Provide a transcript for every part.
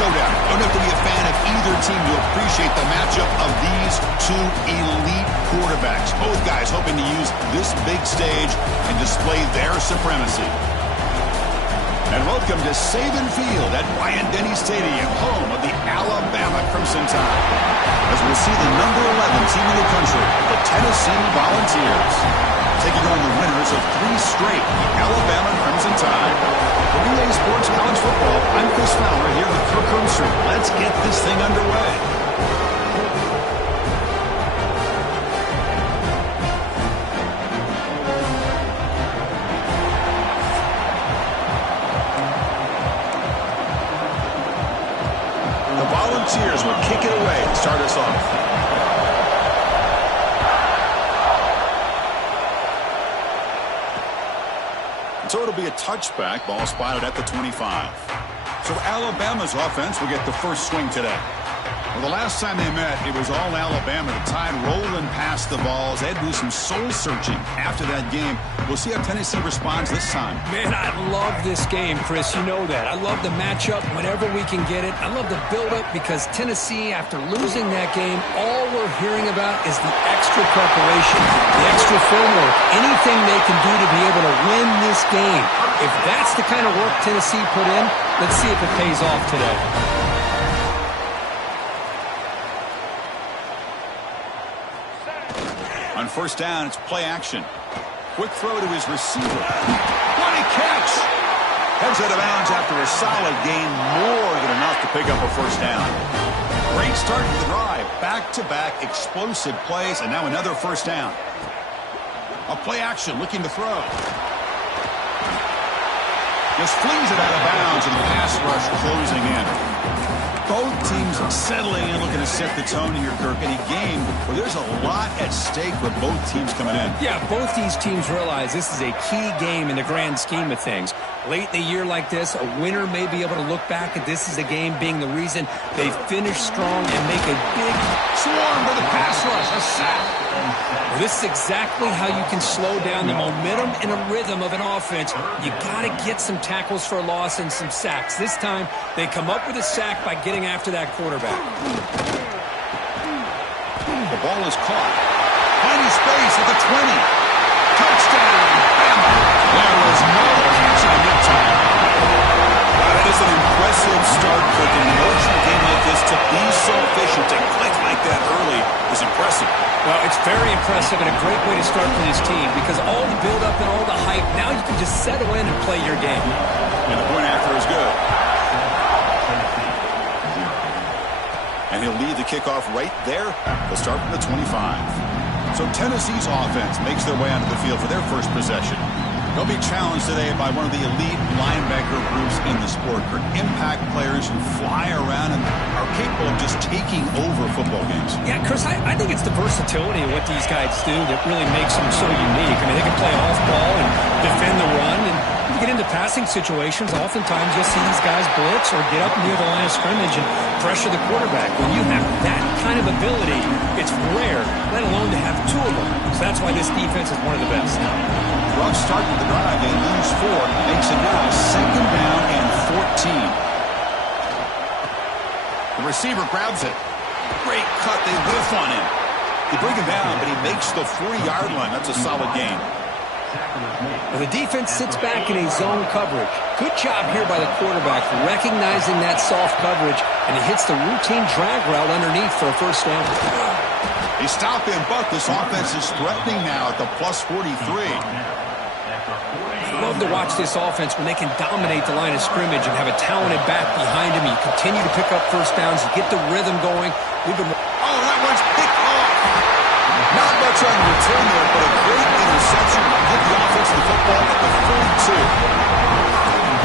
showdown. Don't have to be a fan of either team to appreciate the matchup of these two elite quarterbacks. Both guys hoping to use this big stage and display their supremacy. And welcome to Saban Field at Bryant-Denny Stadium, home of the Alabama Crimson Tide. As we'll see the number 11 team in the country, the Tennessee Volunteers, taking on the winners of 3 straight, the Alabama Crimson Tide. For Relay Sports College Football, I'm Chris Fowler here with Kirk Hermstrom. Let's get this thing underway. The Volunteers will kick it away to start us off. So it'll be a touchback, ball spotted at the 25. So Alabama's offense will get the first swing today. Well, the last time they met, it was all Alabama. The Tide rolling past the balls. They had to do some soul-searching after that game. We'll see how Tennessee responds this time. Man, I love this game, Chris. You know that. I love the matchup whenever we can get it. I love the build-up because Tennessee, after losing that game, all we're hearing about is the extra preparation, the extra film work, anything they can do to be able to win this game. If that's the kind of work Tennessee put in, let's see if it pays off today. On first down, it's play action. Quick throw to his receiver. What a catch! Heads out of bounds after a solid gain, more than enough to pick up a first down. Great start to the drive. Back-to-back explosive plays, and now another first down. A play action, looking to throw. Just flings it out of bounds, and the pass rush closing in. Both teams settling in, looking to set the tone here, Kirk, in a game where there's a lot at stake with both teams coming in. Yeah, both these teams realize this is a key game in the grand scheme of things. Late in a year like this, a winner may be able to look back at this as a game being the reason they finish strong and make a big swarm for the pass rush, a sack. Well, this is exactly how you can slow down the momentum and a rhythm of an offense. You got to get some tackles for a loss and some sacks. This time, they come up with a sack by getting after that quarterback. The ball is caught. Finding space at the 20. Touchdown, Bama. There was no catching him that time. That is an impressive start, Kirk. In an emotional game like this, to be so efficient, to click like that early is impressive. Well, it's very impressive and a great way to start for this team because all the build-up and all the hype, now you can just settle in and play your game. And the point after is good. And he'll lead the kickoff right there. They'll start from the 25. So Tennessee's offense makes their way onto the field for their first possession. They'll be challenged today by one of the elite linebacker groups in the sport. Impact players who fly around and are capable of just taking over football games. Yeah, Chris, I think it's the versatility of what these guys do that really makes them so unique. I mean, they can play off ball and defend the run. And when you get into passing situations, oftentimes you'll see these guys blitz or get up near the line of scrimmage and pressure the quarterback. When you have that kind of ability, it's rare, let alone to have two of them. So that's why this defense is one of the best. Rough start with the drive. They lose 4. Makes it now second down and 14. The receiver grabs it. Great cut. They whiff on him. They bring him down, but he makes the 40-yard line. That's a solid gain. Well, the defense sits back in a zone coverage. Good job here by the quarterback recognizing that soft coverage, and he hits the routine drag route underneath for a first down. They stop him, but this offense is threatening now at the plus 43. Love to watch this offense when they can dominate the line of scrimmage and have a talented back behind him. You continue to pick up first downs. You get the rhythm going. That one's picked off. Not much on the return there, but a great interception to give the offense the football at the 42.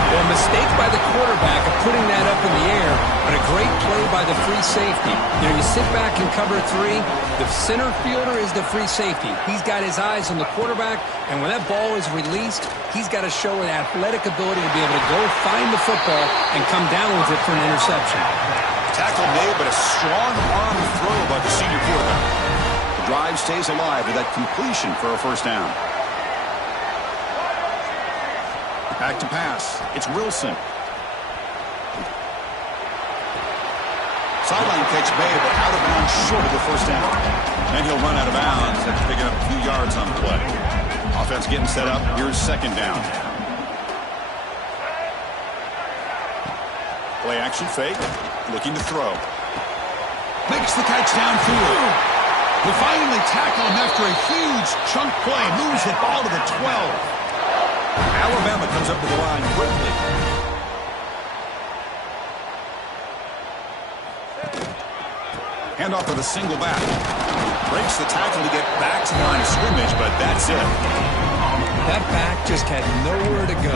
Well, a mistake by the quarterback of putting that up in the air, but a great play by the free safety. You know, you sit back and cover 3. The center fielder is the free safety. He's got his eyes on the quarterback, and when that ball is released, he's got to show an athletic ability to be able to go find the football and come down with it for an interception. Tackle made, but a strong arm throw by the senior quarterback. The drive stays alive with that completion for a first down. Back to pass. It's Wilson. Sideline catch made, but out of bounds short of the first down. And he'll run out of bounds after picking up a few yards on the play. Offense getting set up. Here's second down. Play action fake. Looking to throw. Makes the catch downfield. They finally tackle him after a huge chunk play. Moves the ball to the 12. Alabama comes up to the line quickly. Handoff with a single back. Breaks the tackle to get back to the line of scrimmage, but that's it. That back just had nowhere to go.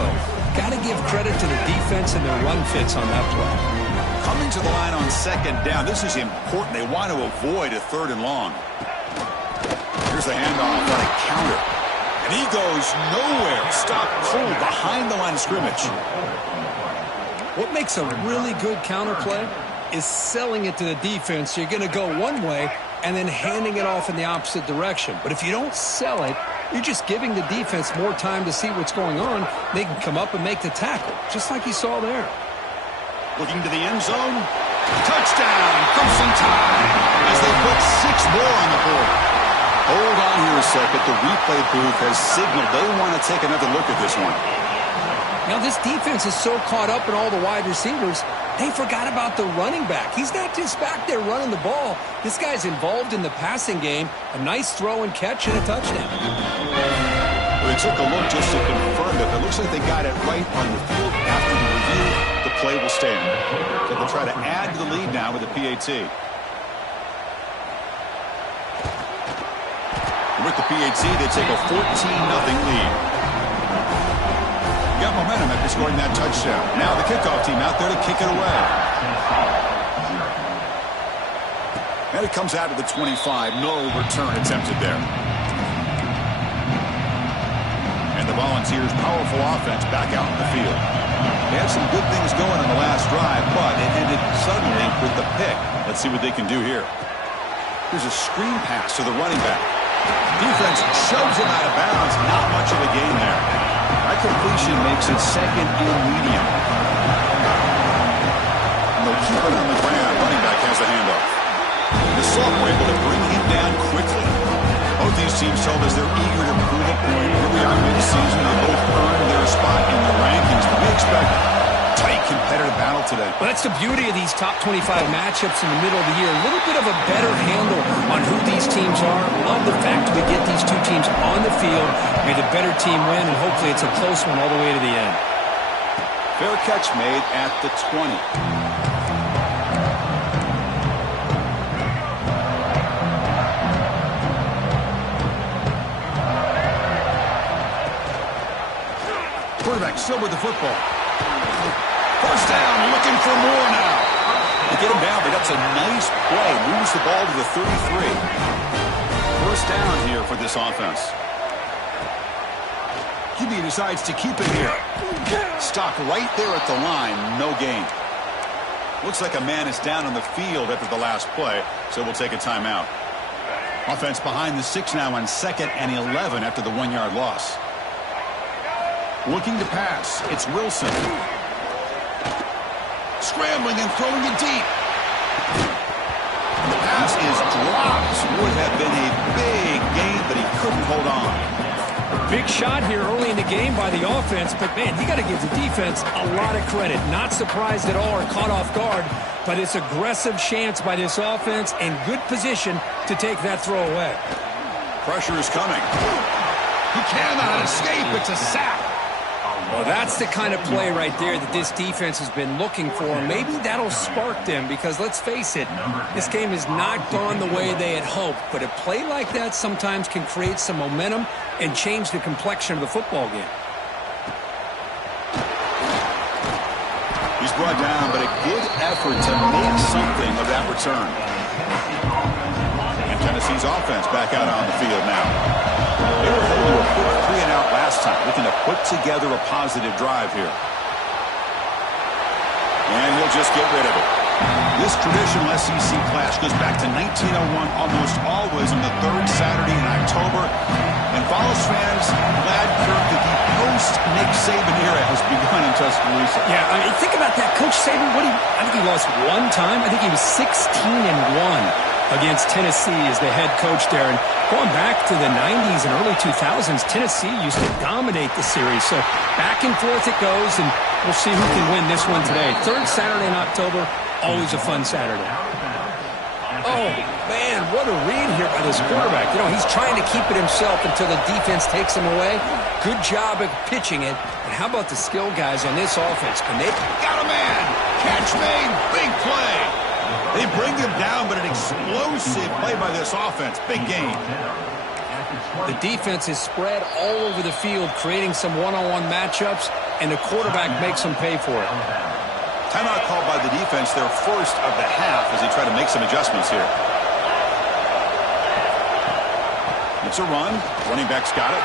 Got to give credit to the defense and their run fits on that play. Coming to the line on second down. This is important. They want to avoid a third and long. Here's the handoff on a counter. And he goes nowhere. Stopped cold behind the line of scrimmage. What makes a really good counter play is selling it to the defense. You're going to go one way and then handing it off in the opposite direction. But if you don't sell it, you're just giving the defense more time to see what's going on. They can come up and make the tackle, just like you saw there. Looking to the end zone. Touchdown, Crimson Tide, as they put 6 more on the board. Hold on here a second. The replay booth has signaled they want to take another look at this one. Now, this defense is so caught up in all the wide receivers, they forgot about the running back. He's not just back there running the ball. This guy's involved in the passing game. A nice throw and catch and a touchdown. Well, they took a look just to confirm it. It looks like they got it right on the field. After the review, the play will stand. So they'll try to add to the lead now with a PAT. With the PAT, they take a 14-0 lead. Got momentum after scoring that touchdown. Now the kickoff team out there to kick it away. And it comes out of the 25. No return attempted there. And the Volunteers' powerful offense back out in the field. They had some good things going on the last drive, but it ended suddenly with the pick. Let's see what they can do here. Here's a screen pass to the running back. Defense shoves him out of bounds. Not much of a gain there. That completion makes it second and medium. And they'll keep it on the ground. Running back has the handoff. The sophomore able to bring him down quickly. Both these teams told us they're eager to prove a point. Here we are mid-season. They both earned their spot in the rankings. But we expect tight competitive battle today. Well, that's the beauty of these top 25 matchups in the middle of the year. A little bit of a better handle on who these teams are. Love the fact we get these two teams on the field. May the better team win, and hopefully it's a close one all the way to the end. Fair catch made at the 20. Quarterback still with the football. First down, looking for more now. They get him down, but that's a nice play. Moves the ball to the 33. First down here for this offense. QB decides to keep it here. Stop right there at the line. No gain. Looks like a man is down on the field after the last play, so we'll take a timeout. Offense behind the 6 now on 2nd and 11 after the 1-yard loss. Looking to pass. It's Wilson. Scrambling and throwing it deep. And the pass is dropped. Would have been a big gain, but he couldn't hold on. Big shot here early in the game by the offense, but man, you got to give the defense a lot of credit. Not surprised at all or caught off guard, but it's aggressive chance by this offense and good position to take that throw away. Pressure is coming. He cannot escape. It's a sack. Well, that's the kind of play right there that this defense has been looking for. Maybe that'll spark them because, let's face it, this game has not gone the way they had hoped. But a play like that sometimes can create some momentum and change the complexion of the football game. He's brought down, but a good effort to make something of that return. And Tennessee's offense back out on the field now. They were holding a quick 3-and-out last time, looking to put together a positive drive here. And he'll just get rid of it. This traditional SEC clash goes back to 1901, almost always on the third Saturday in October. And Vols fans glad, Kirk, that the post-Nick Saban era has begun in Tuscaloosa. Yeah, I mean, think about that. Coach Saban, I think he lost one time. I think he was 16-1 against Tennessee as the head coach there. And going back to the 90s and early 2000s, Tennessee used to dominate the series. So back and forth it goes, and we'll see who can win this one today. Third Saturday in October, always a fun Saturday. Oh, man, what a read here by this quarterback. You know, he's trying to keep it himself until the defense takes him away. Good job at pitching it. And how about the skill guys on this offense? Can they... Got a man! Catch made! Big play! They bring him down, but an explosive play by this offense. Big game. The defense is spread all over the field, creating some one-on-one matchups, and the quarterback makes them pay for it. Timeout called by the defense, their first of the half, as they try to make some adjustments here. It's a run. Running back's got it.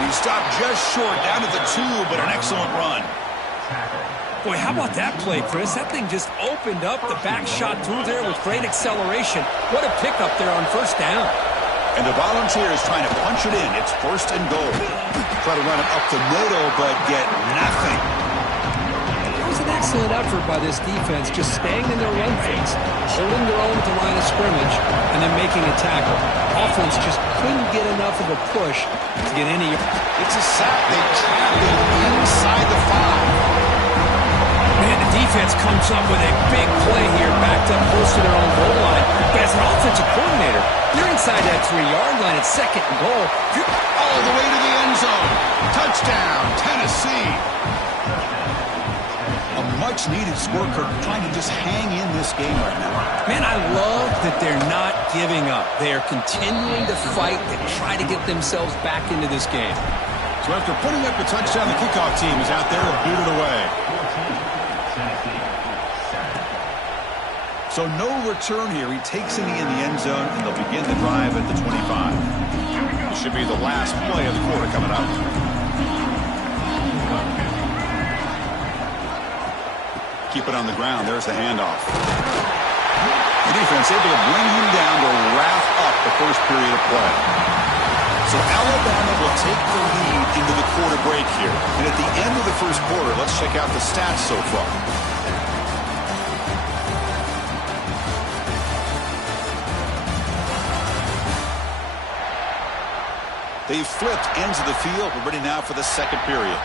And he stopped just short, down to the 2, but an excellent run. Boy, how about that play, Chris? That thing just opened up. The back shot through there with great acceleration. What a pickup there on first down. And the Volunteers trying to punch it in. It's first and goal. Try to run it up the middle, but get nothing. It was an excellent effort by this defense, just staying in their run phase, holding their own at the line of scrimmage, and then making a tackle. Offense just couldn't get enough of a push to get any. It's a sack. They trap it inside the 5. Man, the defense comes up with a big play here, backed up close to their own goal line. But as an offensive coordinator, you're inside that 3-yard line at second and goal. You're all the way to the end zone. Touchdown, Tennessee. A much-needed score, Kirk, trying to just hang in this game right now. Man, I love that they're not giving up. They are continuing to fight and try to get themselves back into this game. So after putting up a touchdown, the kickoff team is out there to boot it away. So no return here. He takes it in the end zone, and they'll begin the drive at the 25. This should be the last play of the quarter coming up. Keep it on the ground. There's the handoff. The defense able to bring him down to wrap up the first period of play. So Alabama will take the lead into the quarter break here. And at the end of the first quarter, let's check out the stats so far. They've flipped ends of the field. We're ready now for the second period.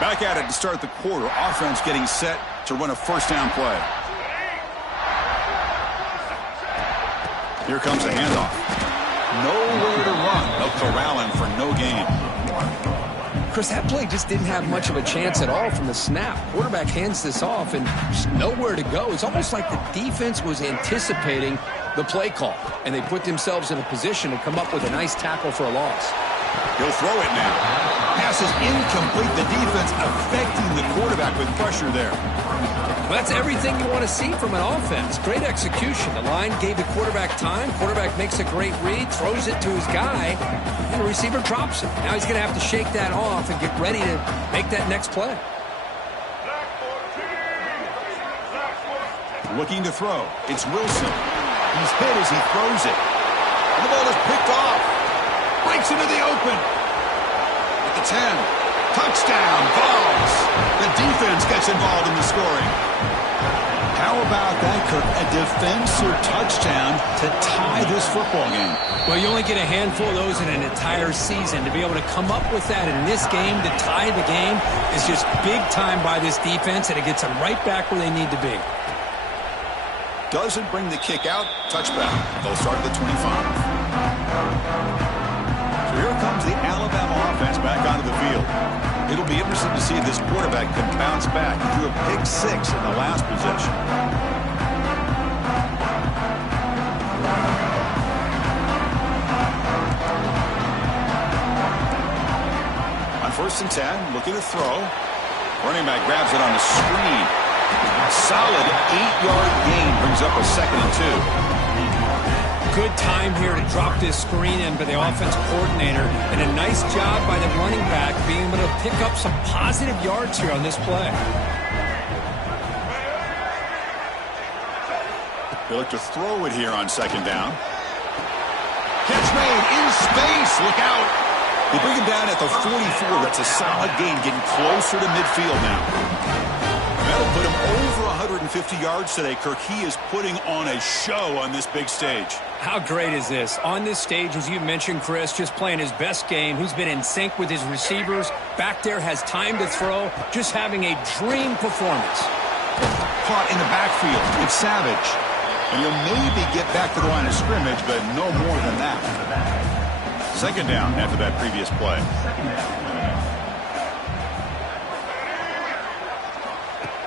Back at it to start the quarter. Offense getting set to run a first down play. Here comes a handoff. Nowhere to run. They'll corral him for no gain. Chris, that play just didn't have much of a chance at all from the snap. Quarterback hands this off and just nowhere to go. It's almost like the defense was anticipating the play call, and they put themselves in a position to come up with a nice tackle for a loss. He'll throw it now. Pass is incomplete. The defense affecting the quarterback with pressure there. Well, that's everything you want to see from an offense. Great execution. The line gave the quarterback time. Quarterback makes a great read, throws it to his guy, and the receiver drops it. Now he's going to have to shake that off and get ready to make that next play. Looking to throw. It's Wilson. He's hit as he throws it. And the ball is picked off. Breaks into the open. At the 10. Touchdown. Balls. The defense gets involved in the scoring. How about that, Kirk? A defensive touchdown to tie this football game. Well, you only get a handful of those in an entire season. To be able to come up with that in this game, to tie the game, is just big time by this defense, and it gets them right back where they need to be. Doesn't bring the kick out. Touchback. They'll start at the 25. So here comes the Alabama offense back onto the field. It'll be interesting to see if this quarterback can bounce back. He threw a pick-6 in the last possession. On 1st and 10, looking to throw. Running back grabs it on the screen. A solid 8-yard gain brings up a 2nd and 2. Good time here to drop this screen in by the offensive coordinator, and a nice job by the running back being able to pick up some positive yards here on this play. They look to throw it here on 2nd down. Catch made in space. Look out. They bring him down at the 44. That's a solid gain, getting closer to midfield now. That'll put him over 150 yards today, Kirk. He is putting on a show on this big stage. How great is this? On this stage, as you mentioned, Chris, just playing his best game. He's been in sync with his receivers. Back there, has time to throw. Just having a dream performance. Caught in the backfield. It's Savage. And he'll maybe get back to the line of scrimmage, but no more than that. 2nd down after that previous play.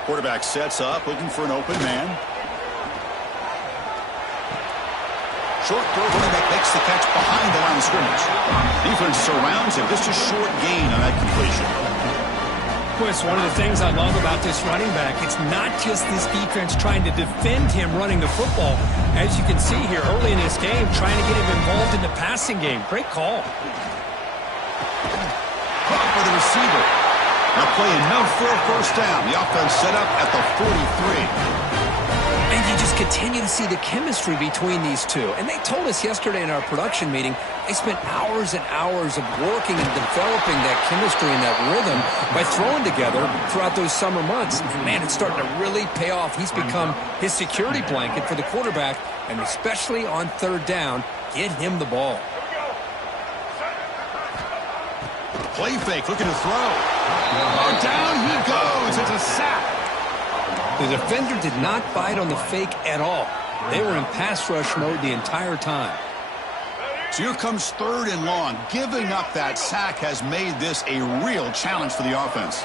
Quarterback sets up, looking for an open man. Short throw, running back makes the catch behind the line of scrimmage. Defense surrounds him. Just a short gain on that completion. Chris, one of the things I love about this running back, it's not just this defense trying to defend him running the football. As you can see here early in this game, trying to get him involved in the passing game. Great call. Caught for the receiver. Now play enough for a first down. The offense set up at the 43. And you just continue to see the chemistry between these two. And they told us yesterday in our production meeting, they spent hours and hours of working and developing that chemistry and that rhythm by throwing together throughout those summer months. And man, it's starting to really pay off. He's become his security blanket for the quarterback, and especially on 3rd down, get him the ball. Play fake, looking to throw. Oh, down he goes. It's a sack. The defender did not bite on the fake at all. They were in pass rush mode the entire time. So here comes 3rd and long. Giving up that sack has made this a real challenge for the offense.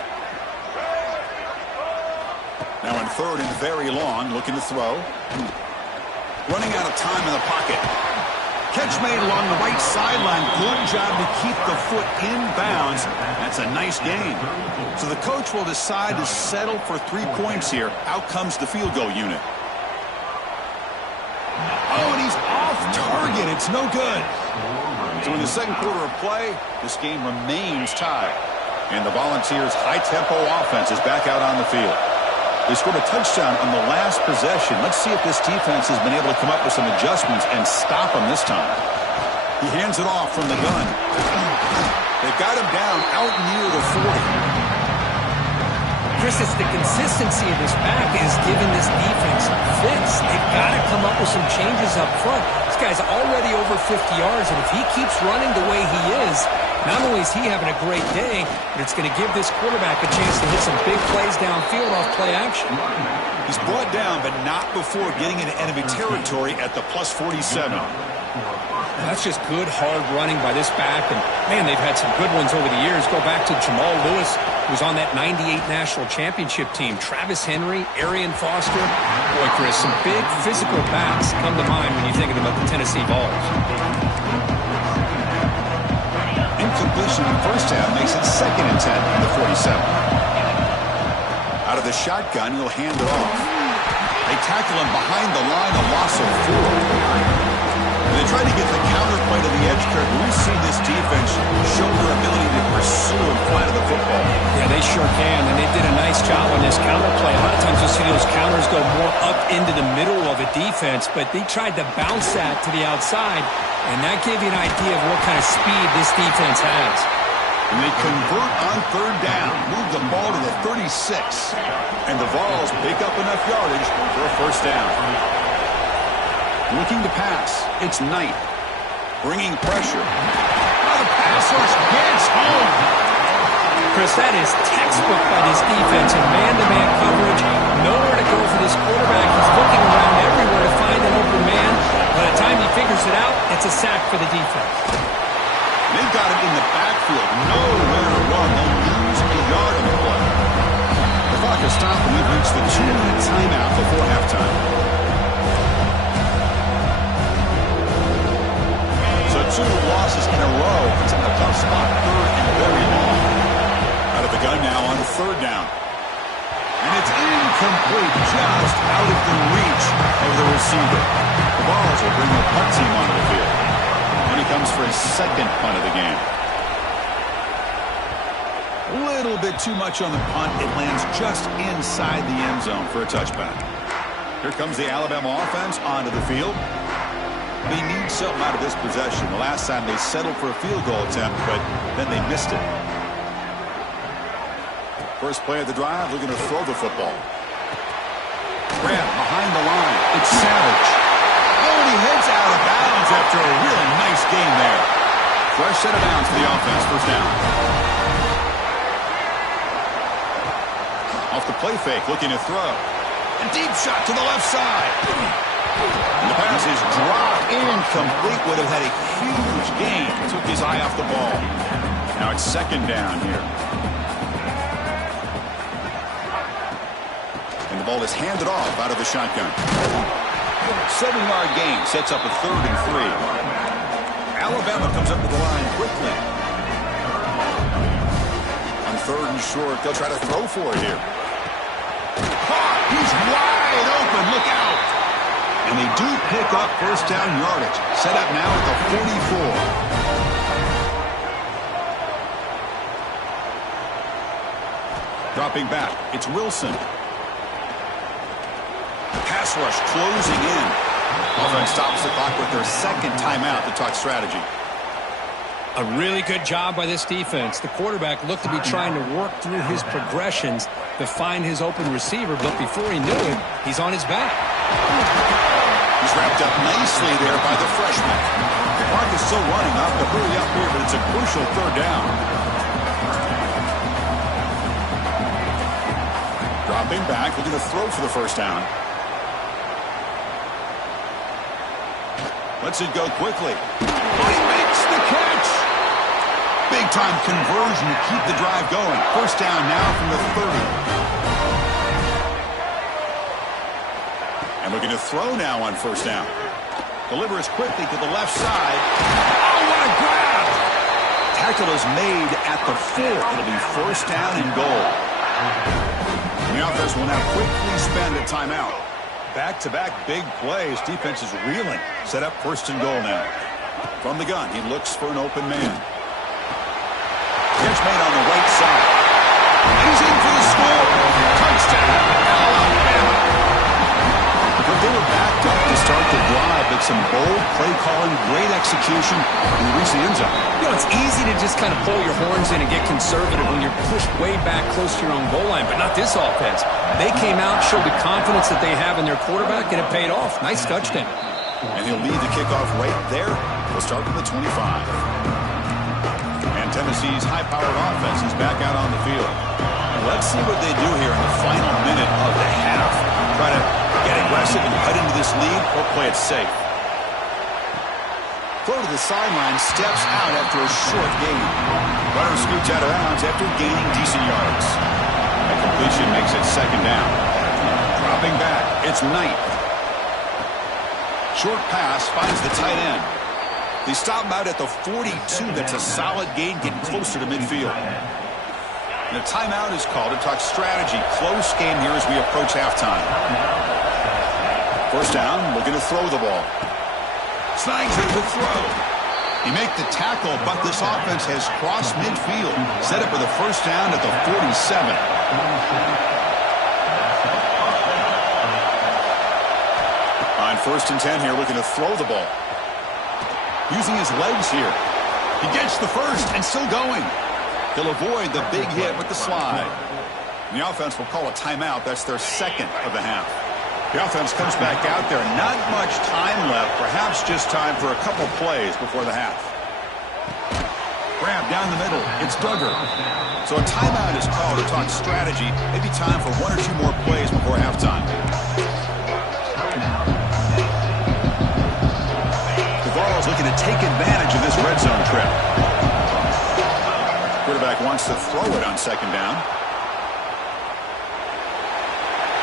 Now in 3rd and very long, looking to throw. Running out of time in the pocket. Catch made along the right sideline. Good job to keep the foot in bounds. That's a nice gain. So the coach will decide to settle for 3 points here. Out comes the field goal unit. Oh, and he's off target. It's no good. So in the 2nd quarter of play, this game remains tied. And the Volunteers' high-tempo offense is back out on the field. They scored a touchdown on the last possession. Let's see if this defense has been able to come up with some adjustments and stop him this time. He hands it off from the gun. They've got him down out near the 40. Chris, it's the consistency of this back is giving this defense fits. They've got to come up with some changes up front. This guy's already over 50 yards, and if he keeps running the way he is, not only is he having a great day, but it's going to give this quarterback a chance to hit some big plays downfield off play action. He's brought down, but not before getting into enemy territory at the plus 47. That's just good, hard running by this back. And, man, they've had some good ones over the years. Go back to Jamal Lewis, who was on that 98 National Championship team. Travis Henry, Arian Foster. Boy, Chris, some big physical backs come to mind when you're thinking about the Tennessee Vols. Incompletion in the first half makes it 2nd and 10 in the 47. Out of the shotgun, he'll hand it off. They tackle him behind the line, a loss of 4. They try to get the counterplay to the edge, Kurt. We've seen this defense show their ability to pursue and fly to the football. Yeah, they sure can, and they did a nice job on this counterplay. A lot of times you'll see those counters go more up into the middle of a defense, but they tried to bounce that to the outside, and that gave you an idea of what kind of speed this defense has. And they convert on 3rd down, move the ball to the 36, and the Vols pick up enough yardage for a 1st down. Looking to pass. It's Knight. Bringing pressure. Oh, the pass rush gets home. Chris, that is textbook by this defense in man-to-man coverage. Nowhere to go for this quarterback. He's looking around everywhere to find an open man. By the time he figures it out, it's a sack for the defense. They've got him in the backfield. Nowhere to run. They'll lose a yard on the play. The clock is stopped, and we've reached the 2-minute timeout before halftime. So 2 losses in a row. It's in a tough spot, 3rd and very long. Out of the gun now on 3rd down. And it's incomplete, just out of the reach of the receiver. The Vols will bring the punt team onto the field. And he comes for his 2nd punt of the game. A little bit too much on the punt. It lands just inside the end zone for a touchback. Here comes the Alabama offense onto the field. They need something out of this possession. The last time they settled for a field goal attempt, but then they missed it. First play of the drive, looking to throw the football. Grant behind the line. It's Savage. Oh, and he heads out of bounds after a really nice game there. Fresh set of downs for the offense. 1st down. Off the play fake, looking to throw. A deep shot to the left side. And the pass is dropped incomplete. Would have had a huge gain. Took his eye off the ball. Now it's 2nd down here. And the ball is handed off out of the shotgun. 7-yard gain sets up a 3rd and 3. Alabama comes up to the line quickly. On 3rd and short, they'll try to throw for it here. Caught! He's wide open. Look out! And they do pick up 1st down yardage. Set up now at the 44. Dropping back, it's Wilson. The pass rush closing in. Offense stops the clock with their 2nd timeout to talk strategy. A really good job by this defense. The quarterback looked to be trying to work through his progressions to find his open receiver, but before he knew it, he's on his back. He's wrapped up nicely there by the freshman. The clock is still running. Off to hurry up here, but it's a crucial 3rd down. Dropping back, looking to throw for the 1st down. Lets it go quickly. Oh, he makes the catch! Big-time conversion to keep the drive going. 1st down now from the 30. And looking to throw now on 1st down. Delivers quickly to the left side. Oh, what a grab! Tackle is made at the 4. It'll be 1st down and goal. The offense will now quickly spend a timeout. Back-to-back big plays. Defense is reeling. Set up 1st and goal now. From the gun, he looks for an open man. Catch made on the right side. He's in for the score. Touchdown, Alabama. But they were backed up to start the drive, but some bold play play calling, great execution, and reach the end zone. You know, it's easy to just kind of pull your horns in and get conservative when you're pushed way back close to your own goal line, but not this offense. They came out, showed the confidence that they have in their quarterback, and it paid off. Nice touchdown. And he'll lead the kickoff right there. We'll start with the 25. And Tennessee's high-powered offense is back out on the field. Let's see what they do here in the final minute of the half. Try to get aggressive and cut into this lead, or play it safe. Throw to the sideline, steps out after a short gain. Runner scoots out of bounds after gaining decent yards. That completion makes it second down. Dropping back, it's Knight. Short pass finds the tight end. They stop him out at the 42. That's a solid gain, getting closer to midfield. And a timeout is called to talk strategy. Close game here as we approach halftime. First down, looking to throw the ball. Snags it to throw. He make the tackle, but this offense has crossed midfield. Set up for the first down at the 47. On 1st and 10 here, looking to throw the ball. Using his legs here. He gets the first and still going. He'll avoid the big hit with the slide. And the offense will call a timeout. That's their second of the half. The offense comes back out there. Not much time left. Perhaps just time for a couple plays before the half. Grab down the middle. It's Duggar. So a timeout is called to talk strategy. Maybe time for one or two more plays before halftime. Navarro's looking to take advantage of this red zone trip. Quarterback wants to throw it on second down.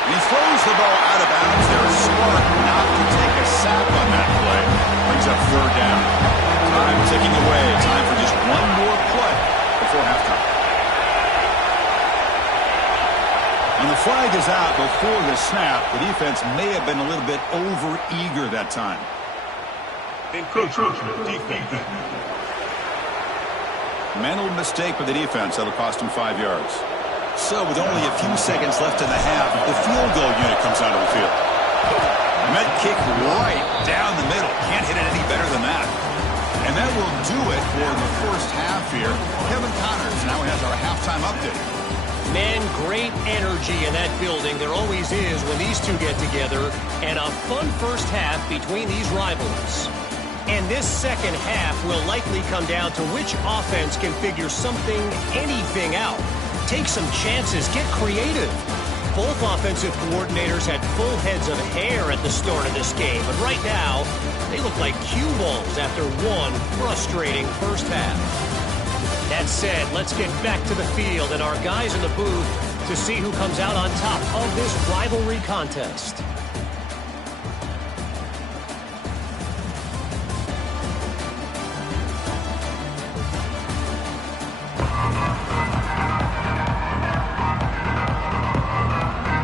And he throws the ball out of bounds. They're smart not to take a sack on that play. Brings up third down. Time ticking away. Time for just one more play before halftime. And the flag is out before the snap. The defense may have been a little bit over-eager that time. Encroachment defense. Mental mistake by the defense. That'll cost him 5 yards. So with only a few seconds left in the half, the field goal unit comes onto the field. Met kick right down the middle. Can't hit it any better than that. And that will do it for the first half here. Kevin Connors now has our halftime update. Man, great energy in that building. There always is when these two get together. And a fun first half between these rivals. And this second half will likely come down to which offense can figure something, anything out. Take some chances, get creative. Both offensive coordinators had full heads of hair at the start of this game, but right now, they look like cue balls after one frustrating first half. That said, let's get back to the field and our guys in the booth to see who comes out on top of this rivalry contest.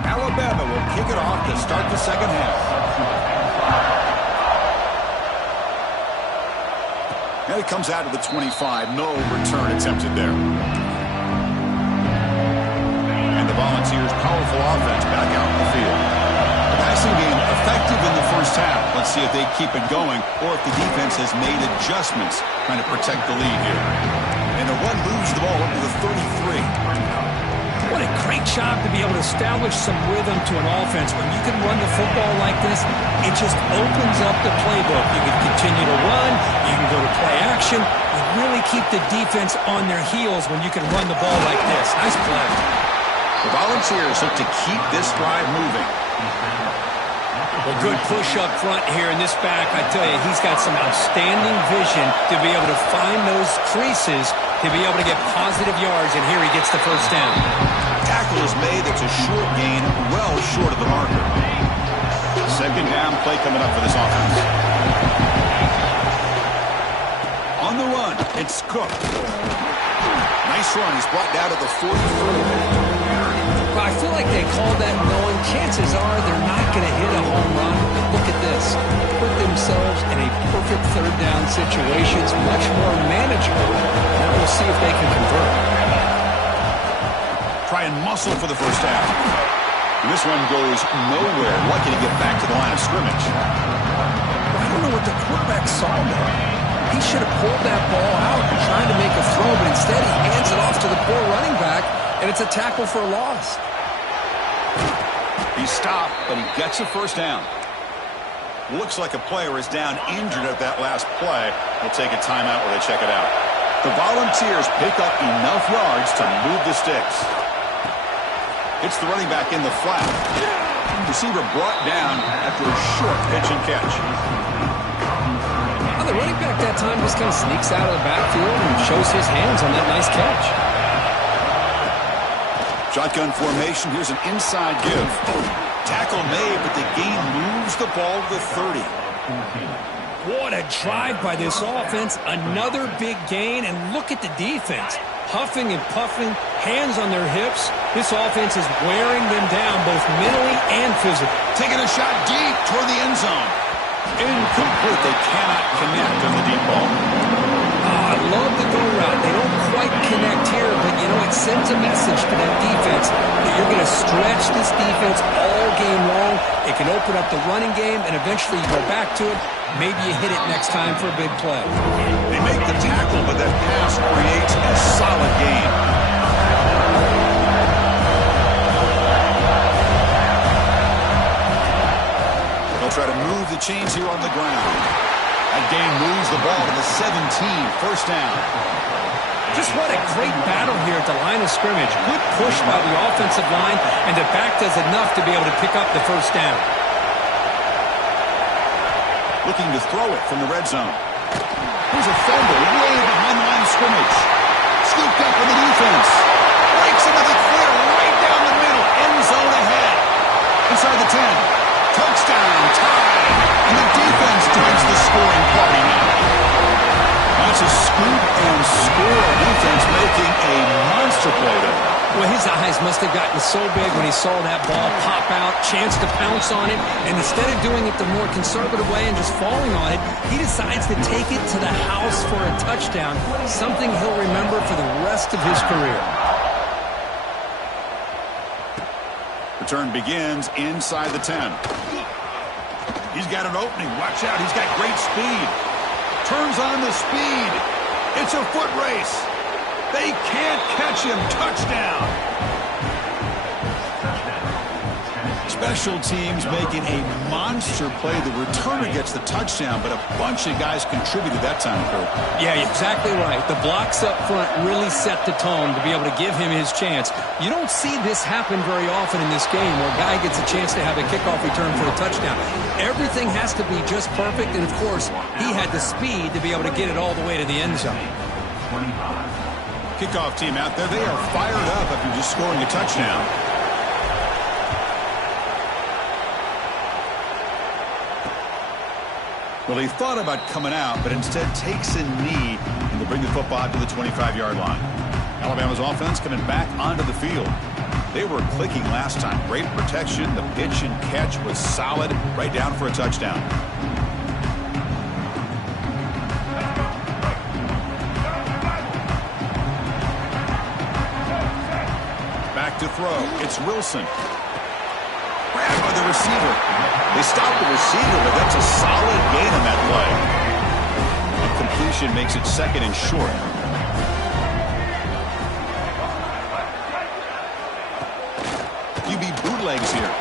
Alabama will kick it off to start the second half. And it comes out to the 25. No return attempted there. And the Volunteers' powerful offense back out in the field. The passing game effective in the first half. Let's see if they keep it going or if the defense has made adjustments trying to protect the lead here. And the run moves the ball up to the 33. What a great job to be able to establish some rhythm to an offense. When you can run the football like this, it just opens up the playbook. You can continue to run. You can go to play action. You really keep the defense on their heels when you can run the ball like this. Nice play. The Volunteers look to keep this drive moving. Well, good push up front here in this back. I tell you, he's got some outstanding vision to be able to find those creases to be able to get positive yards, and here he gets the first down. Tackle is made. That's a short gain, well short of the marker. Second down play coming up for this offense. On the run, it's Cook. Nice run. He's brought down to the 44. Well, I feel like they called that knowing chances are they're not going to hit a home run. But look at this. Put themselves in a perfect third down situation. It's much more manageable. Now we'll see if they can convert. Try and muscle for the first half. And this one goes nowhere. Lucky to get back to the line of scrimmage. I don't don't know what the quarterback saw there. He should have pulled that ball out and tried to make a throw, but instead he hands it off to the poor running back, and it's a tackle for a loss. He stopped, but he gets a first down. Looks like a player is down injured at that last play. We'll take a timeout while they check it out. The Volunteers pick up enough yards to move the sticks. It's the running back in the flat. Receiver brought down after a short pitch and catch. The running back that time just kind of sneaks out of the backfield and shows his hands on that nice catch. Shotgun formation. Here's an inside give. Tackle made, but the gain moves the ball to the 30. What a drive by this offense. Another big gain, and look at the defense. Huffing and puffing, hands on their hips. This offense is wearing them down both mentally and physically. Taking a shot deep toward the end zone. Incomplete. They cannot connect on the deep ball. I love the go route. They don't quite connect here, but, you know, it sends a message to that defense that you're going to stretch this defense all game long. It can open up the running game, and eventually you go back to it. Maybe you hit it next time for a big play. They make the tackle, but that pass creates a solid gain. Try to move the chains here on the ground. That gain moves the ball to the 17. First down. Just what a great battle here at the line of scrimmage. Good push by the offensive line, and the back does enough to be able to pick up the first down. Looking to throw it from the red zone. Here's a fumble way behind the line of scrimmage. Scooped up in the defense. Breaks into the clear right down the middle. End zone ahead. Inside the 10. Touchdown, tie, and the defense joins the scoring party now. That's a scoop and score. Defense making a monster play there. Well, his eyes must have gotten so big when he saw that ball pop out, chance to pounce on it, and instead of doing it the more conservative way and just falling on it, he decides to take it to the house for a touchdown, something he'll remember for the rest of his career. Return begins inside the 10. He's got an opening. Watch out. He's got great speed. Turns on the speed. It's a foot race. They can't catch him. Touchdown. Special teams making a monster play. The returner gets the touchdown, but a bunch of guys contributed that time, Kurt. Yeah, exactly right. The blocks up front really set the tone to be able to give him his chance. You don't see this happen very often in this game where a guy gets a chance to have a kickoff return for a touchdown. Everything has to be just perfect, and of course, he had the speed to be able to get it all the way to the end zone. Kickoff team out there, they are fired up after just scoring a touchdown. Well, he thought about coming out, but instead takes a knee and to bring the football out to the 25-yard line. Alabama's offense coming back onto the field. They were clicking last time. Great protection. The pitch and catch was solid. Right down for a touchdown. Back to throw. It's Wilson. Grabbed by the receiver. They stopped the receiver, but that's a solid gain on that play. And completion makes it second and short. QB bootlegs here.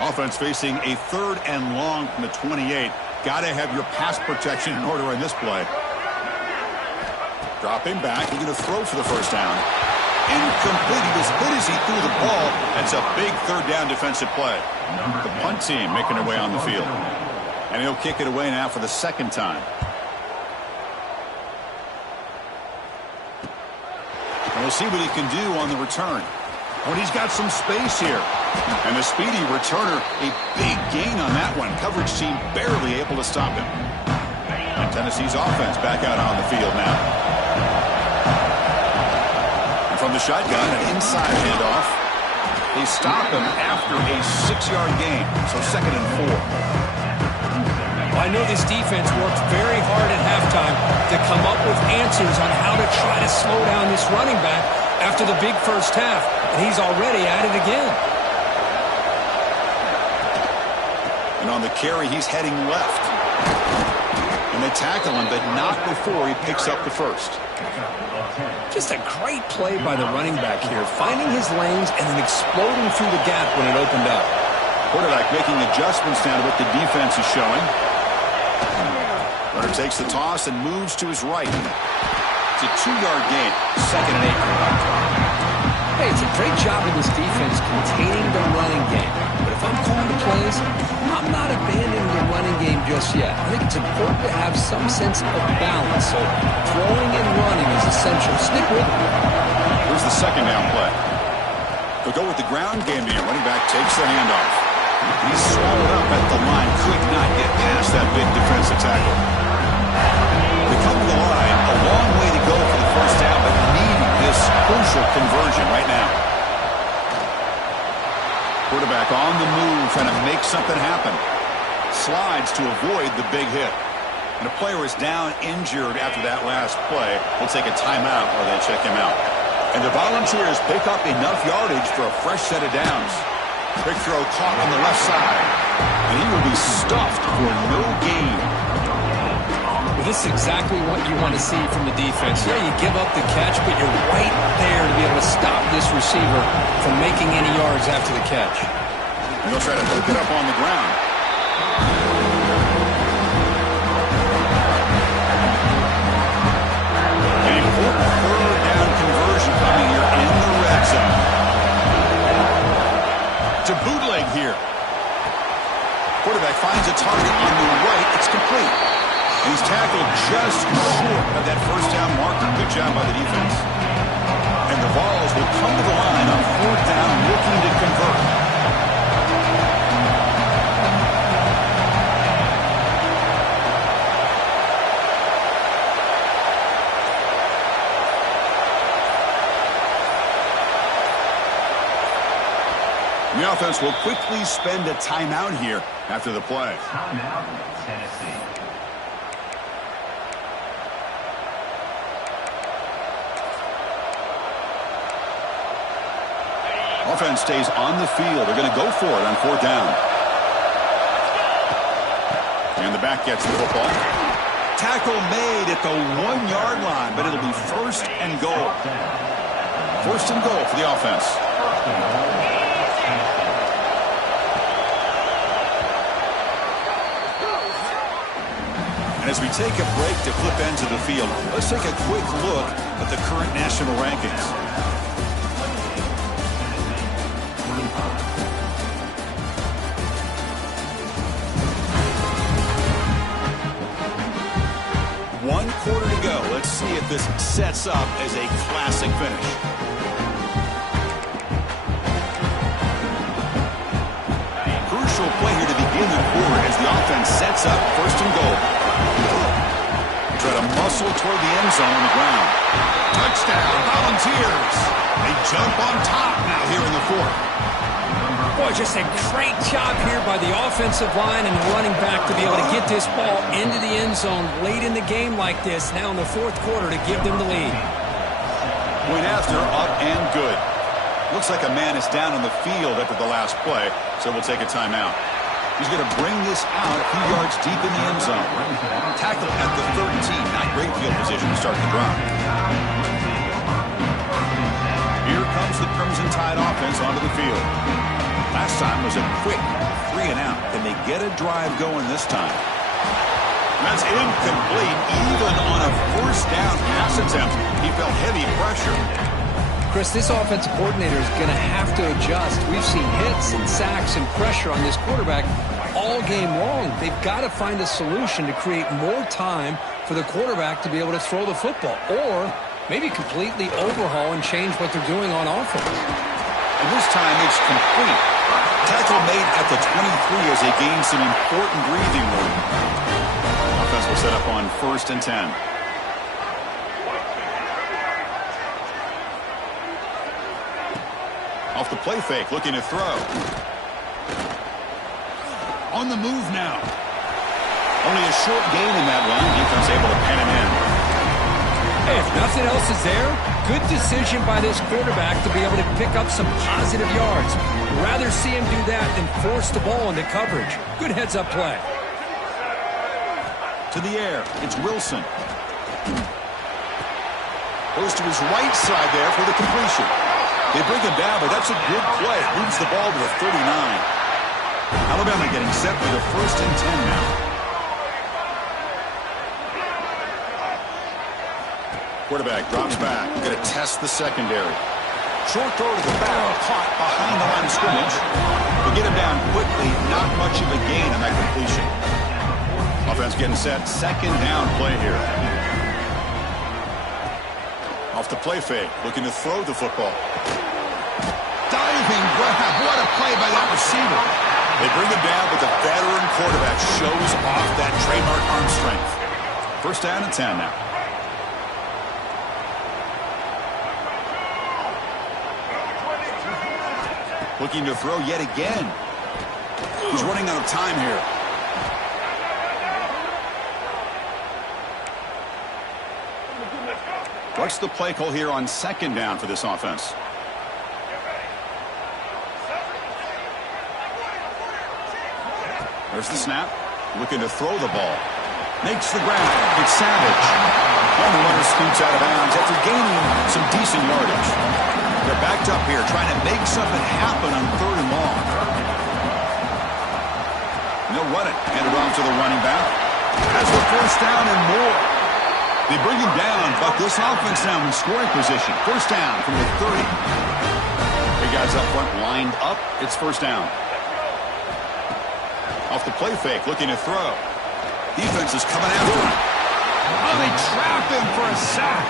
Offense facing a 3rd and long from the 28. Got to have your pass protection in order in this play. Dropping back, he's going to throw for the first down. Incomplete. He was hit as he threw the ball. That's a big 3rd down defensive play. The punt team making their way on the field. And he'll kick it away now for the 2nd time. And we'll see what he can do on the return. When he's got some space here. And the speedy returner, a big gain on that one. Coverage team barely able to stop him. And Tennessee's offense back out on the field now. And from the shotgun, an inside handoff. They stop him after a 6-yard gain. So 2nd and 4. Well, I know this defense worked very hard at halftime to come up with answers on how to try to slow down this running back. after the big first half, and he's already at it again. And on the carry, he's heading left. And they tackle him, but not before he picks up the first. Just a great play by the running back here, finding his lanes and then exploding through the gap when it opened up. Quarterback making adjustments now to what the defense is showing. Runner takes the toss and moves to his right. It's a 2-yard gain, 2nd and 8. Hey, it's a great job of this defense containing the running game. But if I'm calling the plays, I'm not abandoning the running game just yet. I think it's important to have some sense of balance. So throwing and running is essential. Stick with it. Here's the 2nd down play. They'll go with the ground game here. Running back takes the handoff. He's swallowed up at the line. Could not get past that big defensive tackle. They come to the line. A long way to go for the first down, but needing this crucial conversion right now. Quarterback on the move, trying to make something happen. Slides to avoid the big hit. And a player is down injured after that last play. We'll take a timeout while they check him out. And the Volunteers pick up enough yardage for a fresh set of downs. Quick throw caught on the left side. And he will be stuffed for no gain. Well, this is exactly what you want to see from the defense. Yeah, you give up the catch, but you're right there to be able to stop this receiver from making any yards after the catch. And they'll try to hook it up on the ground. An important 3rd down conversion coming here in the red zone. To bootleg here. Quarterback finds a target on the right. It's complete. And he's tackled just short of that first down marker. Good job by the defense. And the Vols will come to the line on 4th down, looking to convert. The offense will quickly spend a timeout here after the play. Timeout, Tennessee. Offense stays on the field. They're going to go for it on 4th down. And the back gets the football. Tackle made at the 1-yard line, but it'll be 1st and goal. 1st and goal for the offense. And as we take a break to flip ends of the field, let's take a quick look at the current national rankings. One quarter to go. Let's see if this sets up as a classic finish. Crucial play here to begin the quarter as the offense sets up 1st and goal. Try to muscle toward the end zone on the ground. Touchdown, Volunteers. They jump on top now here in the 4th. Boy, just a great job here by the offensive line and the running back to be able to get this ball into the end zone late in the game like this, now in the 4th quarter, to give them the lead. Point after, up and good. Looks like a man is down on the field after the last play, so we'll take a timeout. He's going to bring this out a few yards deep in the end zone. Tackle at the 13. Not great field position to start the drive. Here comes the Crimson Tide offense onto the field. Last time was a quick 3 and out. Can they get a drive going this time? That's incomplete. Even on a 1st down pass attempt, he felt heavy pressure. Chris, this offensive coordinator is going to have to adjust. We've seen hits and sacks and pressure on this quarterback all game long. They've got to find a solution to create more time for the quarterback to be able to throw the football, or maybe completely overhaul and change what they're doing on offense. And this time it's complete. Tackle made at the 23 as they gain some important breathing room. Offense will set up on 1st and 10. Off the play fake, looking to throw. On the move now. Only a short gain in that run. Defense able to pen him in. Hey, if nothing else is there, good decision by this quarterback to be able to pick up some positive yards. Rather see him do that than force the ball into coverage. Good heads-up play. To the air, it's Wilson. Goes to his right side there for the completion. They bring him down, but that's a good play. Moves the ball to the 39. Alabama getting set for the 1st and 10 now. Quarterback drops back. Going to test the secondary. Short throw to the barrel, caught behind the line of scrimmage. They get him down quickly. Not much of a gain on that completion. Offense getting set. 2nd down play here. Off the play fake, looking to throw the football. Diving grab. What a play by that receiver. They bring him down, but the veteran quarterback shows off that trademark arm strength. 1st down and 10 now. Looking to throw yet again. He's running out of time here. What's the play call here on 2nd down for this offense? There's the snap. Looking to throw the ball. Makes the grab. It's Savage. And the runner scoots out of bounds after gaining some decent yardage. They're backed up here trying to make something happen on 3rd and long. And they'll run it. Hand it off to the running back. Has the 1st down and more. They bring him down, but this offense now in scoring position. 1st down from the 30. Big guys up front lined up. It's 1st down. Off the play fake, looking to throw. Defense is coming after him. Oh, they trap him for a sack.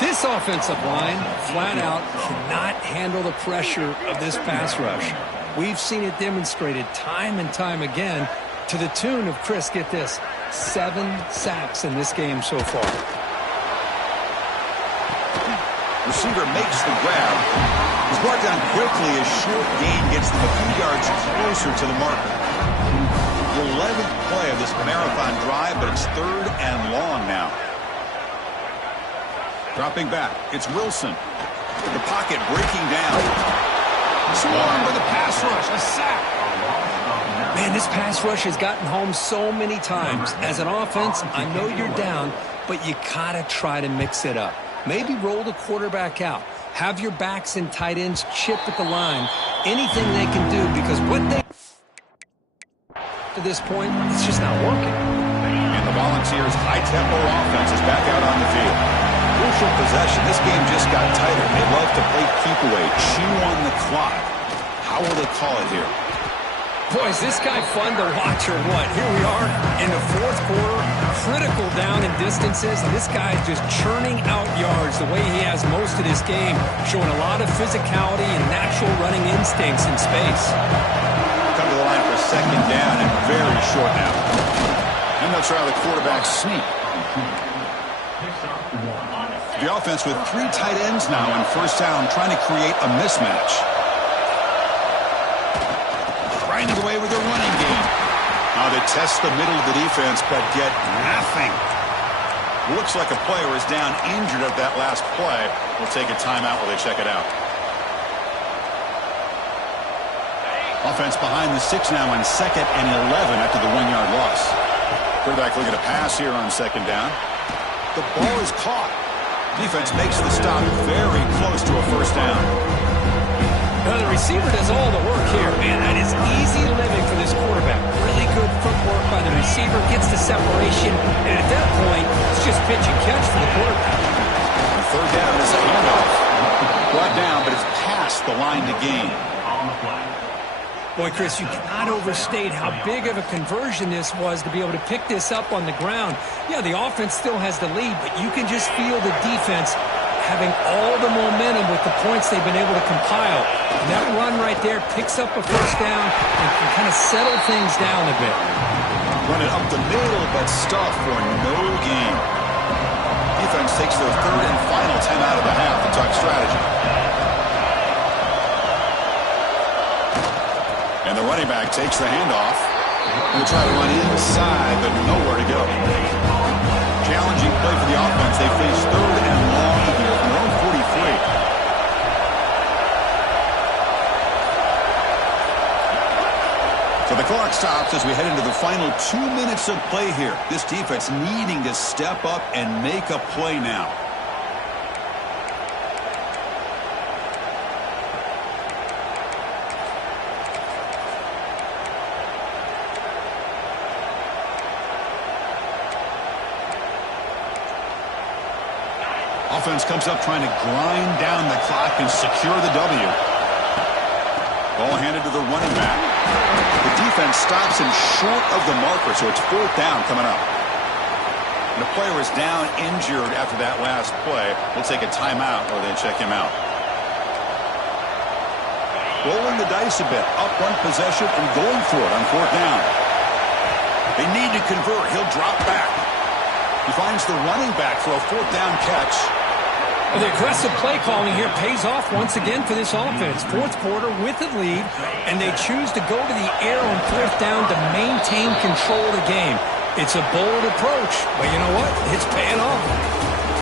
This offensive line, flat out, cannot handle the pressure of this pass rush. We've seen it demonstrated time and time again to the tune of, Chris, get this, 7 sacks in this game so far. Receiver makes the grab. He's brought down quickly as short gain gets them a few yards closer to the marker. The 11th play of this marathon drive, but it's 3rd and long now. Dropping back, it's Wilson. The pocket breaking down. Swarmed by the pass rush, a sack. Man, this pass rush has gotten home so many times. As an offense, I know you're down, but you gotta try to mix it up. Maybe roll the quarterback out. Have your backs and tight ends chip at the line. Anything they can do, because what they to this point, it's just not working. And the Volunteers' high-tempo offense is back out on the field. Crucial possession. This game just got tighter. They love to play keep away, chew on the clock. How will they call it here? Boy, is this guy fun to watch or what? Here we are in the 4th quarter, critical down in distances, and this guy is just churning out yards the way he has most of this game, showing a lot of physicality and natural running instincts in space. Come to the line for 2nd down and very short now. And they'll try the quarterback sneak. The offense with 3 tight ends now on 1st down, trying to create a mismatch. Grinding away with their running game. Now they test the middle of the defense, but get nothing. Looks like a player is down injured at that last play. We'll take a timeout while they check it out. Offense behind the 6 now on 2nd and 11 after the 1-yard loss. Quarterback looking to pass here on 2nd down. The ball is caught. Defense makes the stop very close to a 1st down. Now the receiver does all the work here. Man, that is easy living for this quarterback. Really good footwork by the receiver, gets the separation, and at that point, it's just pitch and catch for the quarterback. And 3rd down is a handoff. Brought down, but it's past the line to gain. Boy, Chris, you cannot overstate how big of a conversion this was to be able to pick this up on the ground. Yeah, the offense still has the lead, but you can just feel the defense having all the momentum with the points they've been able to compile. And that run right there picks up a 1st down and can kind of settle things down a bit. Run it up the middle, but stuff for no gain. Defense takes their 3rd and final timeout of the half to talk strategy. And the running back takes the handoff. He'll try to run inside, but nowhere to go. challenging play for the offense. They face third and long here from their own 43. So the clock stops as we head into the final 2 minutes of play here. This defense needing to step up and make a play now. Offense comes up trying to grind down the clock and secure the W. Ball handed to the running back. The defense stops him short of the marker, so it's fourth down coming up. And the player is down injured after that last play. We'll take a timeout or they check him out. Rolling the dice a bit. Up one possession and going for it on fourth down. They need to convert. He'll drop back. He finds the running back for a fourth down catch. Well, the aggressive play calling here pays off once again for this offense. Fourth quarter with the lead, and they choose to go to the air on fourth down to maintain control of the game. It's a bold approach, but you know what? It's paying off.